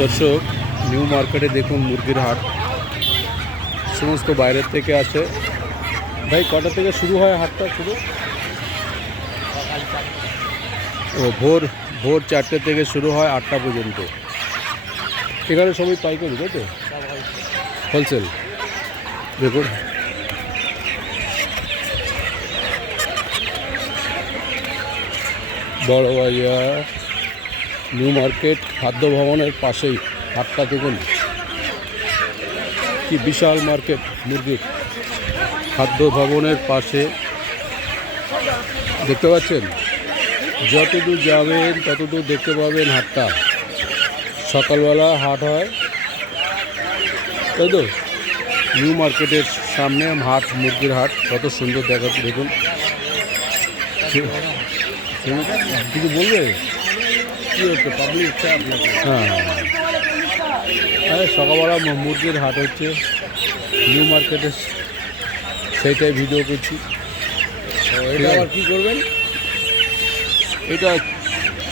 দর্শক, নিউ মার্কেটে দেখুন মুরগির হাট সমস্ত বাইরের থেকে আসে। ভাই কটা থেকে শুরু হয় হাটটা? শুরু ভোর 4টে থেকে শুরু হয় 8টা পর্যন্ত। এখানে সবই পাইকারি, তাই তো? হোলসেল। দেখুন বড় বাজার নিউ মার্কেট খাদ্য ভবনের পাশেই হাটটা। দেখুন কি বিশাল মার্কেট মুরগির। খাদ্য ভবনের পাশে দেখতে পাচ্ছেন, যতদূর যাবেন ততদূর দেখতে পাবেন হাটটা। সকালবেলা হাট হয়, তাই তো? নিউ মার্কেটের সামনে হাট, মুরগির হাট কত সুন্দর দেখা। দেখুন, কিছু বলবে? কি হচ্ছে পাবলিক চাপ নাকি? হ্যাঁ, সকালবেলা মুরগির হাট হচ্ছে নিউ মার্কেটে, সেইটাই ভিডিও করছি। এটা আবার কী করবেন? এটা